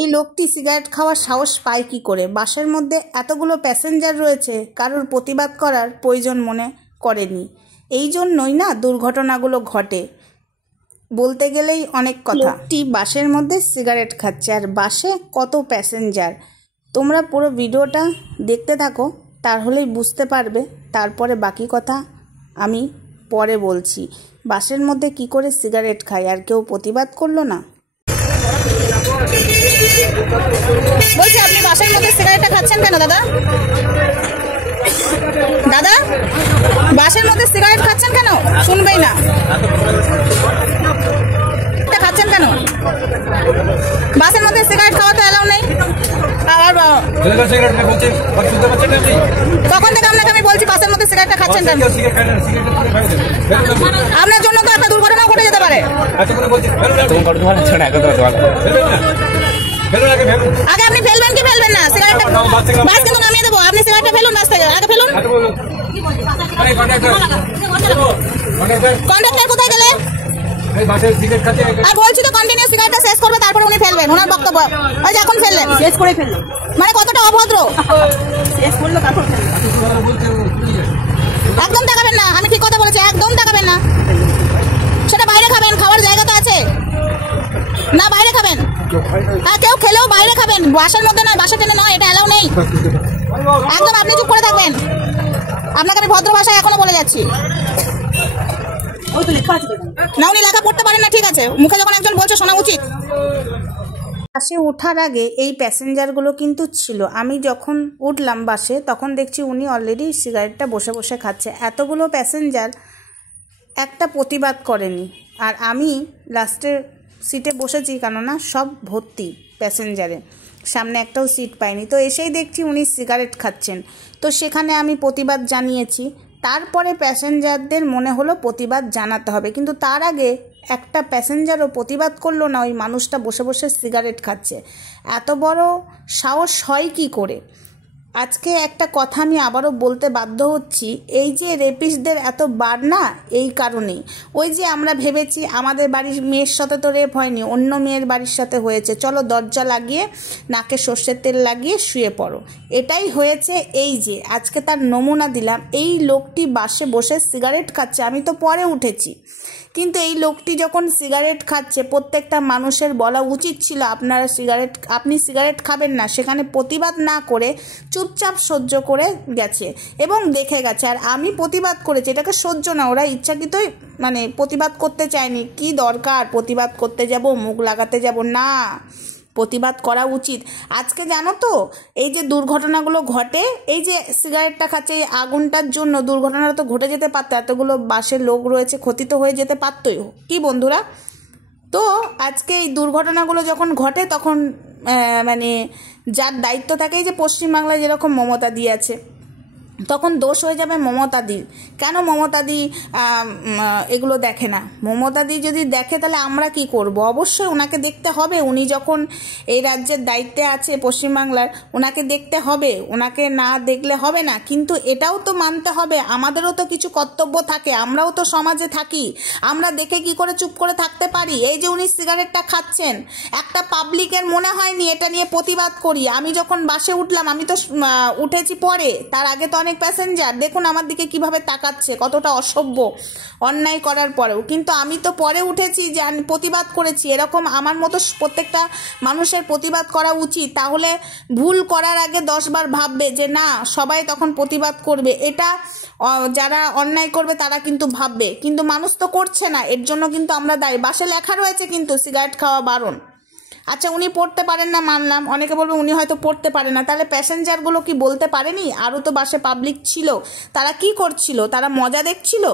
এই লোকটি সিগারেট খাওয়ার সাহস পায় কি করে? বাসের মধ্যে এতগুলো প্যাসেঞ্জার রয়েছে, কারোর প্রতিবাদ করার প্রয়োজন মনে করেনি। এই জন্যই না দুর্ঘটনাগুলো ঘটে। বলতে গেলেই অনেক কথা। লোকটি বাসের মধ্যে সিগারেট খাচ্ছে, আর বাসে কত প্যাসেঞ্জার। তোমরা পুরো ভিডিওটা দেখতে থাকো, তাহলেই বুঝতে পারবে। তারপরে বাকি কথা আমি পরে বলছি। বাসের মধ্যে কি করে সিগারেট খায়, আর কেউ প্রতিবাদ করলো না? বলছি, আপনি বাসের মধ্যে সিগারেটটা খাচ্ছেন কেন দাদা? দাদা, বাসের মধ্যে সিগারেট খাচ্ছেন কেন? শুনবেই না, খাচ্ছেন কেন? বাসের মধ্যে সিগারেট খাওয়া তো অ্যালাউ নেই। তখন থেকে আপনাকে আমি বলছি বাসের মধ্যে সিগারেটটা খাচ্ছেন কেন? আপনার জন্য তো একটা দুর্ঘটনা ঘটে যেতে পারে। আগে আপনি ফেলবেন কি ফেলবেন না সিগারেটটা? বাস কিন্তু নামিয়ে দেবো, আপনি সিগারেটটা ফেলুন বাস থেকে, আগে ফেলুন। কন্ডাক্টর কোথায় গেলে? বলছি তো কন্টিনিউ সিগারেটটা শেষ করবে, তারপরে উনি ফেলবেন। ওনার বক্তব্য ওই যে এখন ফেললেন, শেষ করে ফেললেন, মানে কতটা অভদ্র। শেষ করলো তারপর একদম তাকাবেন না। আমি ঠিক কথা বলেছি, একদম তাকাবেন না। সেটা বাইরে খাবেন, খাওয়ার জায়গা তো আছে না, বাইরে খাবেন। হ্যাঁ, কেউ খেলেও বাইরে খাবেন, বাসার মধ্যে নয়, বাসা টেনে নয়, এটা অ্যালাউ নেই একদম। আপনি চুপ করে থাকবেন। আপনাকে আমি ভদ্র ভাষায় এখনো বলে যাচ্ছি। না, উনি লেখা পড়তে পারেন না, ঠিক আছে, মুখে যখন একজন বলছে শোনা উচিত। বাসে ওঠার আগে এই প্যাসেঞ্জারগুলো কিন্তু ছিল। আমি যখন উঠলাম বাসে তখন দেখছি উনি অলরেডি সিগারেটটা বসে বসে খাচ্ছে। এতগুলো প্যাসেঞ্জার একটা প্রতিবাদ করেনি, আর আমি লাস্টের সিটে বসেছি, কেননা সব ভর্তি প্যাসেঞ্জারে, সামনে একটাও সিট পাইনি। তো এসেই দেখছি উনি সিগারেট খাচ্ছেন। তো সেখানে আমি প্রতিবাদ জানিয়েছি। তারপরে প্যাসেঞ্জারদের মনে হলো প্রতিবাদ জানাতে হবে, কিন্তু তার আগে একটা প্যাসেঞ্জারও প্রতিবাদ করলো না। ওই মানুষটা বসে বসে সিগারেট খাচ্ছে। এত বড় সাহস হয় কি করে? আজকে একটা কথা আমি আবারও বলতে বাধ্য হচ্ছি, এই যে রেপিস্টদের এত বার না, এই কারণেই। ওই যে আমরা ভেবেছি আমাদের বাড়ির মেয়ের সাথে তো রেপ হয়নি, অন্য মেয়ের বাড়ির সাথে হয়েছে, চলো দরজা লাগিয়ে নাকে সর্ষের তেল লাগিয়ে শুয়ে পড়ো। এটাই হয়েছে। এই যে আজকে তার নমুনা দিলাম। এই লোকটি বাসে বসে সিগারেট খাচ্ছে, আমি তো পরে উঠেছি, কিন্তু এই লোকটি যখন সিগারেট খাচ্ছে, প্রত্যেকটা মানুষের বলা উচিত ছিল আপনি সিগারেট খাবেন না। সেখানে প্রতিবাদ না করে চুপচাপ সহ্য করে গেছে এবং দেখে গেছে। আর আমি প্রতিবাদ করেছি, এটাকে সহ্য না, ওরা ইচ্ছাকৃতই মানে প্রতিবাদ করতে চায়নি। কি দরকার প্রতিবাদ করতে যাব, মুখ লাগাতে যাব না? প্রতিবাদ করা উচিত। আজকে জানো তো এই যে দুর্ঘটনাগুলো ঘটে, এই যে সিগারেটটা খাচ্ছে, এই আগুনটার জন্য দুর্ঘটনাটা তো ঘটে যেতে পারতো। এতগুলো বাসে লোক রয়েছে, ক্ষতি তো হয়ে যেতে পারতোই, কি বন্ধুরা? তো আজকে এই দুর্ঘটনাগুলো যখন ঘটে তখন মানে যার দায়িত্ব থাকে, এই যে পশ্চিমবাংলায় যেরকম মমতা দি আছে, তখন দোষ হয়ে যাবে মমতাদির। কেন মমতাদি এগুলো দেখে না? মমতাদি যদি দেখে তাহলে আমরা কি করব? অবশ্যই ওনাকে দেখতে হবে। উনি যখন এই রাজ্যের দায়িত্বে আছে পশ্চিমবাংলার, ওনাকে দেখতে হবে। ওনাকে না দেখলে হবে না। কিন্তু এটাও তো মানতে হবে, আমাদেরও তো কিছু কর্তব্য থাকে, আমরাও তো সমাজে থাকি। আমরা দেখে কি করে চুপ করে থাকতে পারি? এই যে উনি সিগারেটটা খাচ্ছেন, একটা পাবলিকের মনে হয়নি এটা নিয়ে প্রতিবাদ করি? আমি যখন বাসে উঠলাম, আমি তো উঠেছি পরে, তার আগে তো অনেক প্যাসেঞ্জার দেখুন আমার দিকে কিভাবে তাকাচ্ছে, কতটা অসভ্য অন্যায় করার পরেও। কিন্তু আমি তো পরে উঠেছি, যে আমি প্রতিবাদ করেছি। এরকম আমার মতো প্রত্যেকটা মানুষের প্রতিবাদ করা উচিত। তাহলে ভুল করার আগে 10 বার ভাববে যে না, সবাই তখন প্রতিবাদ করবে। এটা যারা অন্যায় করবে তারা কিন্তু ভাববে, কিন্তু মানুষ তো করছে না। এর জন্য কিন্তু আমরা দায়ী। বাসে লেখা রয়েছে কিন্তু সিগারেট খাওয়া বারণ। আচ্ছা, উনি পড়তে পারেন না মানলাম, অনেকে বলবে উনি হয়তো পড়তে পারে না, তাহলে প্যাসেঞ্জারগুলো কি বলতে পারেনি? আরও তো বাসে পাবলিক ছিল, তারা কি করছিল? তারা মজা দেখছিল?